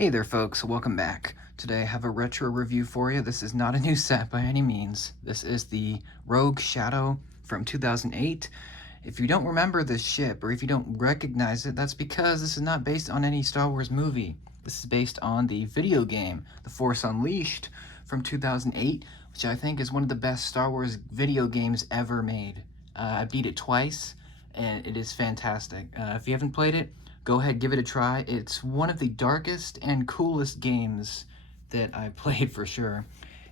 Hey there folks, welcome back. Today I have a retro review for you. This is not a new set by any means. This is the Rogue Shadow from 2008. If you don't remember this ship, or if you don't recognize it, that's because this is not based on any Star Wars movie. This is based on the video game, The Force Unleashed from 2008, which I think is one of the best Star Wars video games ever made. I beat it twice, and it is fantastic. If you haven't played it, go ahead, give it a try. It's one of the darkest and coolest games that I played for sure.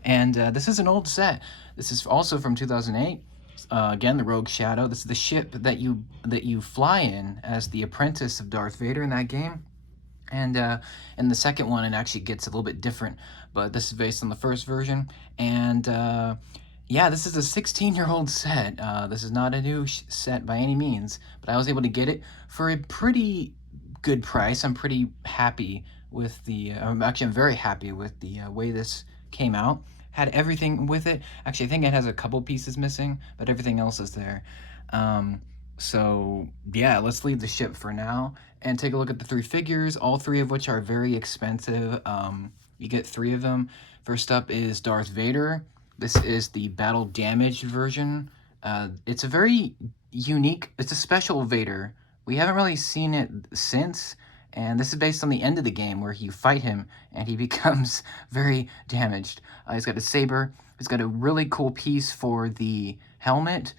And this is an old set. This is also from 2008. Again, the Rogue Shadow. This is the ship that you fly in as the apprentice of Darth Vader in that game. And in the second one, it actually gets a little bit different, but this is based on the first version. And yeah, this is a 16-year-old set. This is not a new set by any means, but I was able to get it for a pretty good price. I'm pretty happy with the, I'm very happy with the way this came out. Had everything with it. Actually, I think it has a couple pieces missing, but everything else is there. So yeah, let's leave the ship for now and take a look at the three figures, all three of which are very expensive. You get three of them. First up is Darth Vader. This is the battle damaged version. It's a very unique, it's a special Vader. We haven't really seen it since, and this is based on the end of the game where you fight him and he becomes very damaged. He's got a saber. He's got a really cool piece for the helmet.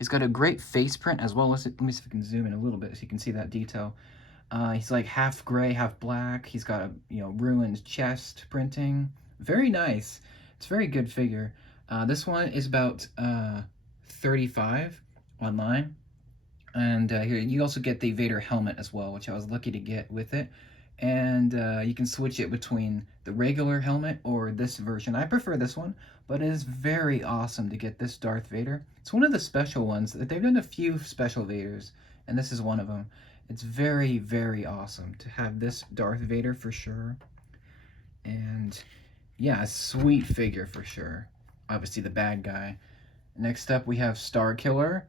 He's got a great face print as well. Let me see if I can zoom in a little bit so you can see that detail. He's like half gray, half black. He's got a ruined chest printing. Very nice. It's a very good figure. This one is about $35 online. And here you also get the Vader helmet as well, which I was lucky to get with it. And you can switch it between the regular helmet or this version. I prefer this one, but it is very awesome to get this Darth Vader. It's one of the special ones. They've done a few special Vaders, and this is one of them. It's very, very awesome to have this Darth Vader for sure. And yeah, a sweet figure for sure. Obviously the bad guy. Next up we have Starkiller,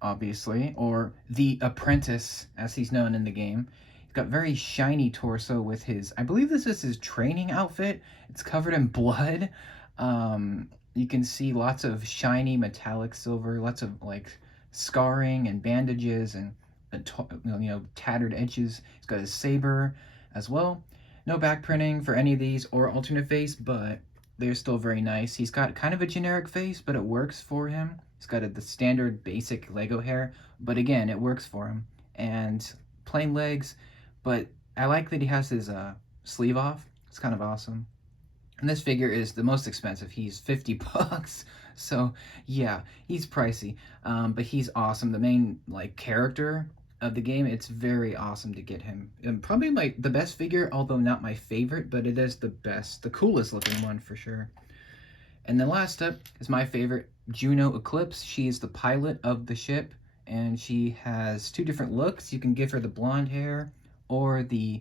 obviously, or the Apprentice as he's known in the game. He's got very shiny torso with his, I believe this is his training outfit. It's covered in blood. You can see lots of shiny metallic silver, lots of like scarring and bandages and tattered edges. He's got his saber as well. No back printing for any of these or alternate face, but they're still very nice. He's got kind of a generic face, but it works for him. He's got the standard basic Lego hair, but again, it works for him. And plain legs, but I like that he has his sleeve off. It's kind of awesome. And this figure is the most expensive. He's $50. So yeah, he's pricey, but he's awesome. The main character of the game, it's very awesome to get him. And probably the best figure, although not my favorite, but it is the best, the coolest looking one for sure. And then last up is my favorite, Juno Eclipse. She's the pilot of the ship, and she has two different looks. You can give her the blonde hair or the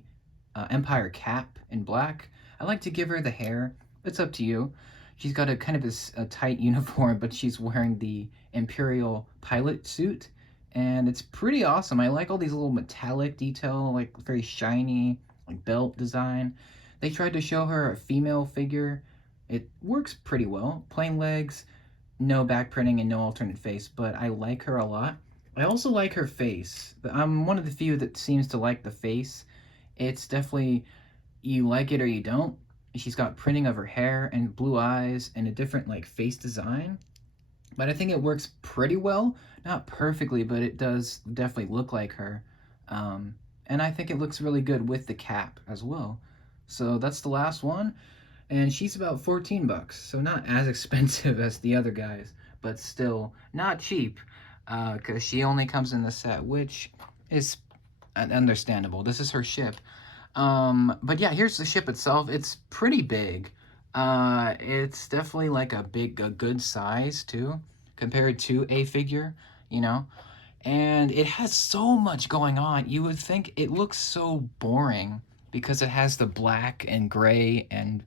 Empire cap in black. I like to give her the hair. It's up to you. She's got a kind of a tight uniform, but she's wearing the Imperial pilot suit, and it's pretty awesome. I like all these little metallic detail, like very shiny, like belt design. They tried to show her a female figure. It works pretty well. Plain legs, no back printing, and no alternate face, but I like her a lot. I also like her face. I'm one of the few that seems to like the face. It's definitely, you like it or you don't. She's got printing of her hair and blue eyes and a different face design. But I think it works pretty well. Not perfectly, but it does definitely look like her. And I think it looks really good with the cap as well. So that's the last one. And she's about $14, so not as expensive as the other guys, but still not cheap, because she only comes in the set, which is understandable. This is her ship. But yeah, here's the ship itself. It's pretty big. It's definitely like a good size too, compared to a figure, and it has so much going on. You would think it looks so boring because it has the black and gray and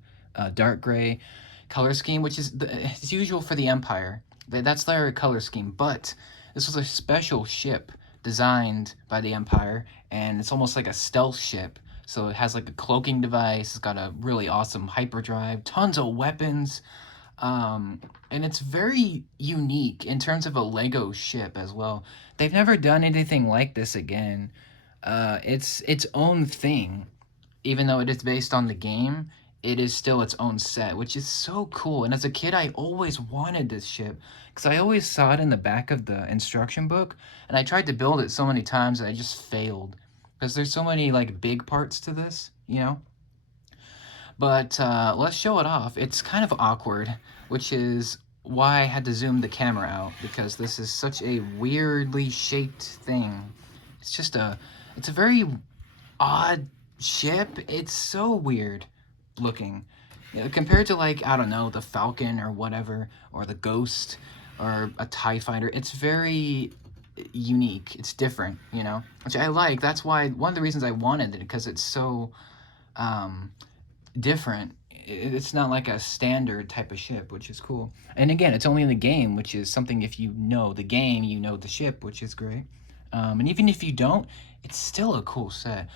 dark gray color scheme, which is it's usual for the Empire. That's their color scheme, but this was a special ship designed by the Empire, and it's almost like a stealth ship. So it has like a cloaking device. It's got a really awesome hyperdrive, tons of weapons, and it's very unique in terms of a Lego ship as well. They've never done anything like this again. It's its own thing, even though it is based on the game. It is still its own set, which is so cool. And as a kid, I always wanted this ship because I always saw it in the back of the instruction book, and I tried to build it so many times that I just failed because there's so many like big parts to this, you know. But let's show it off. It's kind of awkward, which is why I had to zoom the camera out, because this is such a weirdly shaped thing. It's a very odd ship. It's so weird looking. Compared to, like, I don't know, the Falcon or whatever, or the Ghost, or a TIE fighter, it's very unique. It's different, which I like. That's why, one of the reasons I wanted it, because it's so um, different. It's not like a standard type of ship, which is cool. And again, it's only in the game, which is something. If you know the game, you know the ship, which is great. And even if you don't, it's still a cool set.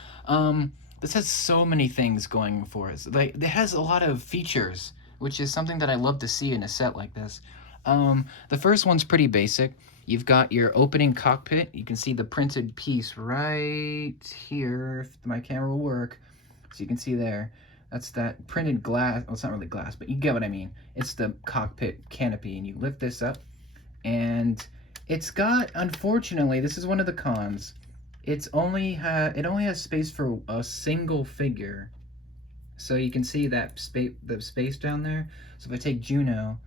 This has so many things going for us. Like, it has a lot of features, which is something that I love to see in a set like this. The first one's pretty basic. You've got your opening cockpit. You can see the printed piece right here, if my camera will work. So you can see there. That's that printed glass. Well, it's not really glass, but you get what I mean. It's the cockpit canopy, and you lift this up, and it's got, unfortunately, this is one of the cons. It only has space for a single figure. So you can see that the space down there. So if I take Juno,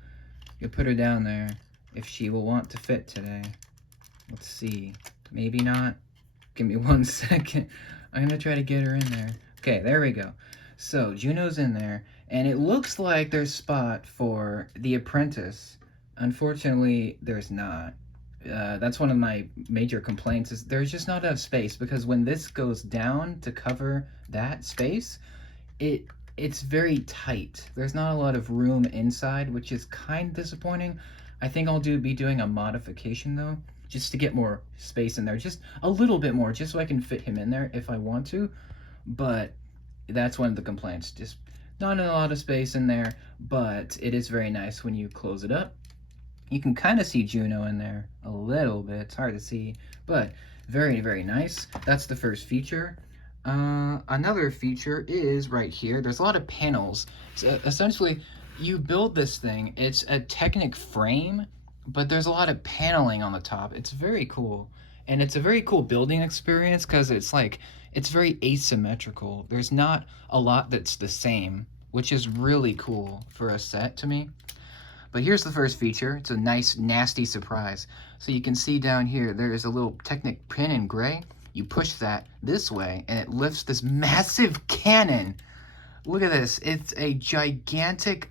you put her down there, if she will want to fit today. Let's see. Maybe not. Give me 1 second. I'm gonna try to get her in there. Okay, there we go. So Juno's in there, and it looks like there's spot for the apprentice. Unfortunately, there's not. That's one of my major complaints, is there's just not enough space, because when this goes down to cover that space, it's very tight. There's not a lot of room inside, which is kind of disappointing. I think I'll be doing a modification though, just to get more space in there, just a little bit more, just so I can fit him in there if I want to. But that's one of the complaints, just not a lot of space in there, but it is very nice when you close it up. You can kind of see Juno in there a little bit. It's hard to see, but very, very nice. That's the first feature. Another feature is right here. There's a lot of panels. So essentially, you build this thing. It's a Technic frame, but there's a lot of paneling on the top. It's very cool. And it's a very cool building experience, because it's very asymmetrical. There's not a lot that's the same, which is really cool for a set to me. But here's the first feature. It's a nice, nasty surprise. So you can see down here, there is a little Technic pin in gray. You push that this way, and it lifts this massive cannon. Look at this. It's a gigantic,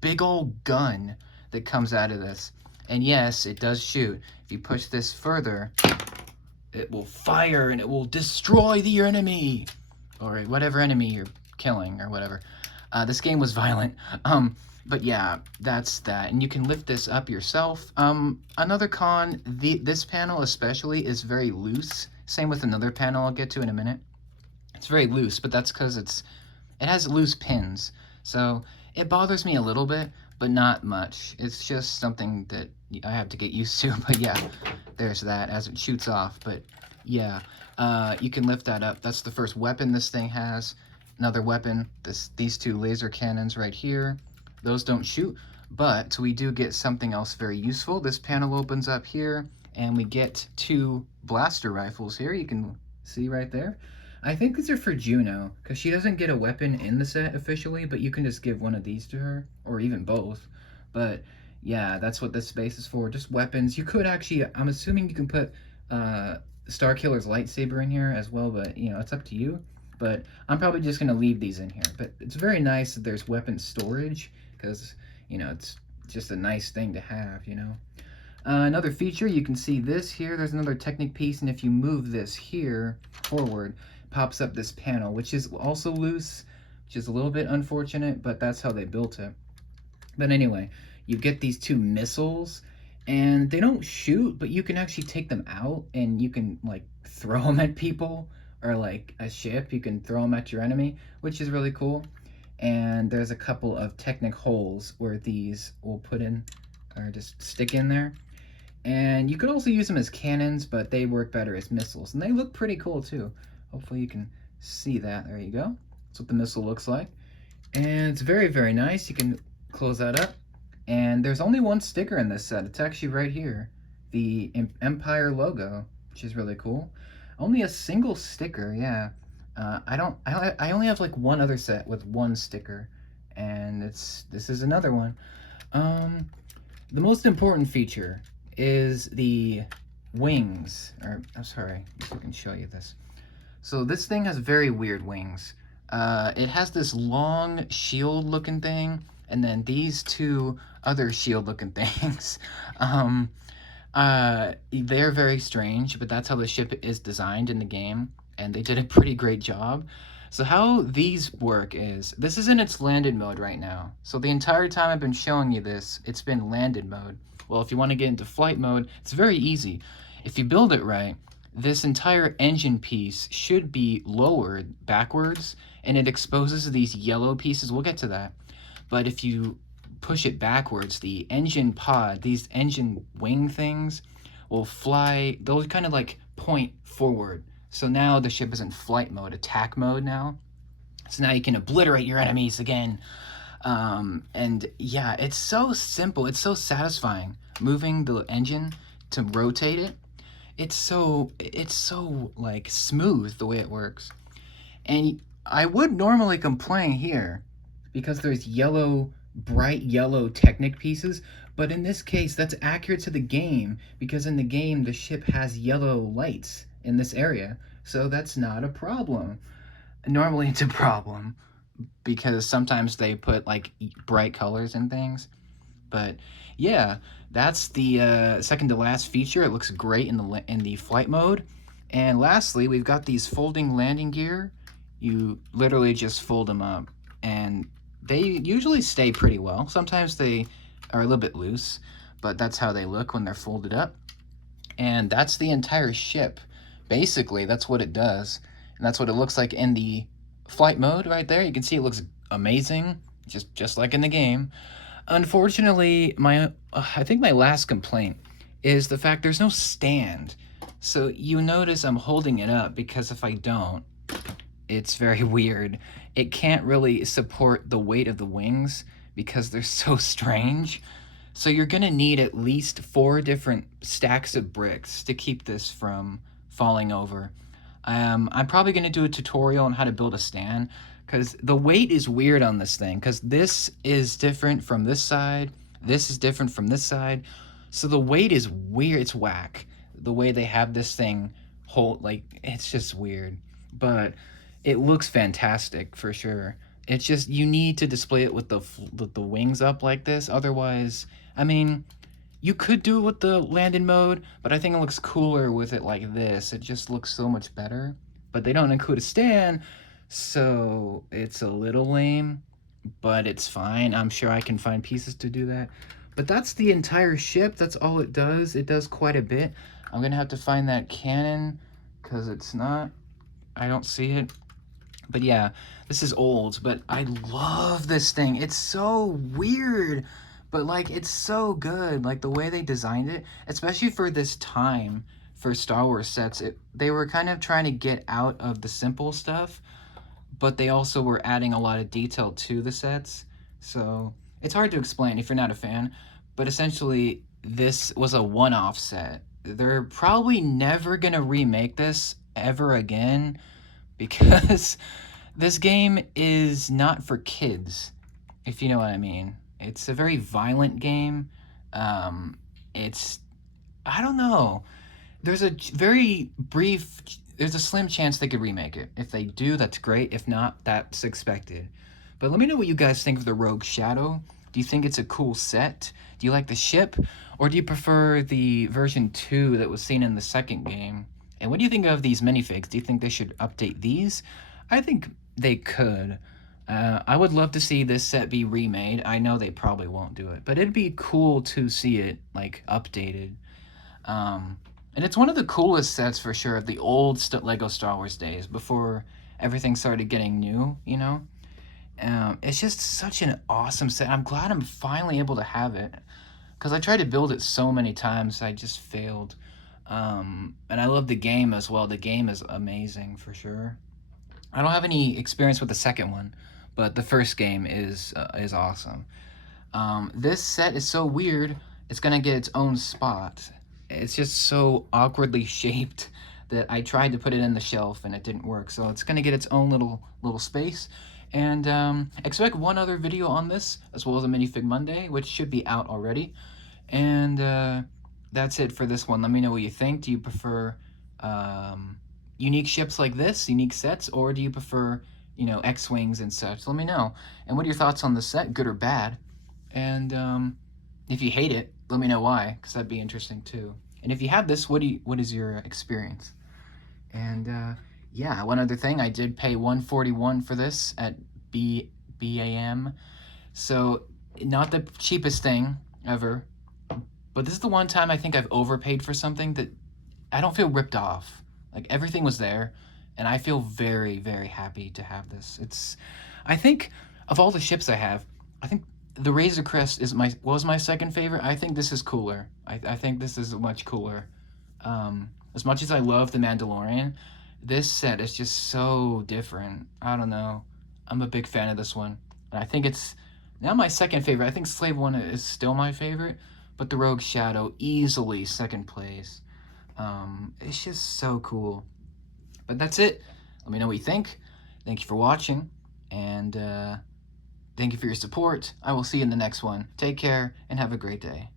big old gun that comes out of this. And yes, it does shoot. If you push this further, it will fire, and it will destroy the enemy, or whatever enemy you're killing, or whatever. This game was violent. But yeah, that's that. And you can lift this up yourself. Another con, this panel especially is very loose. Same with another panel I'll get to in a minute. It's very loose, but that's because it has loose pins. So it bothers me a little bit, but not much. It's just something that I have to get used to. But yeah, there's that as it shoots off. But yeah, you can lift that up. That's the first weapon this thing has. Another weapon, these two laser cannons right here. Those don't shoot, but we do get something else very useful. This panel opens up here, and we get 2 blaster rifles here. You can see right there. I think these are for Juno, because she doesn't get a weapon in the set officially, but you can just give one of these to her, or even both. But yeah, that's what this space is for, just weapons. You could actually, I'm assuming you can put Starkiller's lightsaber in here as well, but it's up to you. But I'm probably just going to leave these in here. But it's very nice that there's weapon storage, because it's just a nice thing to have. Another feature, you can see this here. There's another Technic piece, and if you move this here forward, pops up this panel, which is also loose, which is a little bit unfortunate, but that's how they built it. But anyway, you get these 2 missiles, and they don't shoot, but you can actually take them out, and you can like throw them at people, or like a ship. You can throw them at your enemy, which is really cool. And there's a couple of Technic holes where these will put in, or just stick in there. And you could also use them as cannons, but they work better as missiles. And they look pretty cool too. Hopefully you can see that. There you go. That's what the missile looks like. And it's very, very nice. You can close that up. And there's only one sticker in this set. It's actually right here. The Empire logo, which is really cool. Only a single sticker, yeah. I only have like one other set with one sticker. And this is another one. The most important feature is the wings. Or, I'm sorry, if I can show you this. So this thing has very weird wings. It has this long shield looking thing, and then these two other shield looking things. They're very strange, but that's how the ship is designed in the game, and they did a pretty great job. So how these work is, this is in its landed mode right now. So the entire time I've been showing you this, it's been landed mode. Well, if you want to get into flight mode, it's very easy. If you build it right, this entire engine piece should be lowered backwards, and it exposes these yellow pieces. We'll get to that. But if you push it backwards, the engine pod, these engine wing things, will fly, they'll kind of like point forward. So now the ship is in flight mode, attack mode now. So now you can obliterate your enemies again. And yeah, it's so simple. It's so satisfying. Moving the engine to rotate it. It's so like smooth the way it works. And I would normally complain here because there's bright yellow Technic pieces, but in this case that's accurate to the game because in the game the ship has yellow lights in this area, so that's not a problem. Normally it's a problem because sometimes they put like bright colors in things, but yeah, that's the second to last feature. It looks great in the flight mode. And lastly, we've got these folding landing gear. You literally just fold them up, and they usually stay pretty well. Sometimes they are a little bit loose, but that's how they look when they're folded up. And that's the entire ship. Basically, that's what it does. And that's what it looks like in the flight mode right there. You can see it looks amazing, just like in the game. Unfortunately, I think my last complaint is the fact there's no stand. So you notice I'm holding it up because if I don't, it's very weird. It can't really support the weight of the wings because they're so strange. So you're gonna need at least 4 different stacks of bricks to keep this from falling over. I'm probably gonna do a tutorial on how to build a stand because the weight is weird on this thing because this is different from this side, this is different from this side. So the weight is weird, it's whack. The way they have this thing hold, like, it's just weird. But it looks fantastic for sure. It's just you need to display it with the wings up like this. Otherwise, I mean, you could do it with the landed mode, but I think it looks cooler with it like this. It just looks so much better. But they don't include a stand, so it's a little lame, but it's fine. I'm sure I can find pieces to do that. But that's the entire ship. That's all it does. It does quite a bit. I'm going to have to find that cannon because it's not, I don't see it. But yeah, this is old, but I love this thing. It's so weird, but like it's so good. Like the way they designed it, especially for this time for Star Wars sets, they were kind of trying to get out of the simple stuff, but they also were adding a lot of detail to the sets. So it's hard to explain if you're not a fan, but essentially this was a one-off set. They're probably never gonna remake this ever again because this game is not for kids, if you know what I mean. It's a very violent game. It's, I don't know. There's a slim chance they could remake it. If they do, that's great. If not, that's expected. But let me know what you guys think of the Rogue Shadow. Do you think it's a cool set? Do you like the ship? Or do you prefer the version 2 that was seen in the second game? And what do you think of these minifigs? Do you think they should update these? I think they could. I would love to see this set be remade. I know they probably won't do it, but it'd be cool to see it like updated. And it's one of the coolest sets for sure of the old Lego Star Wars days before everything started getting new, you know? It's just such an awesome set. I'm glad I'm finally able to have it because I tried to build it so many times, I just failed. And I love the game as well. The game is amazing for sure. I don't have any experience with the second one, but the first game is awesome. This set is so weird. It's gonna get its own spot. It's just so awkwardly shaped that I tried to put it in the shelf and it didn't work. So it's gonna get its own little space. And expect one other video on this, as well as a minifig Monday, which should be out already. And that's it for this one. Let me know what you think. Do you prefer unique ships like this, unique sets, or do you prefer, you know, X-Wings and such? Let me know. And what are your thoughts on the set, good or bad? And if you hate it, let me know why, because that'd be interesting too. And if you have this, what is your experience? And yeah, one other thing, I did pay $141 for this at BAM, so not the cheapest thing ever, but this is the one time I think I've overpaid for something that I don't feel ripped off. Like everything was there, and I feel very, very happy to have this. I think of all the ships I have, I think the Razor Crest was my second favorite. I think this is cooler. I think this is much cooler. As much as I love the Mandalorian, this set is just so different. I don't know. I'm a big fan of this one, and I think it's now my second favorite. I think Slave One is still my favorite, but the Rogue Shadow easily second place. It's just so cool. But that's it. Let me know what you think. Thank you for watching, and thank you for your support. I will see you in the next one. Take care, and have a great day.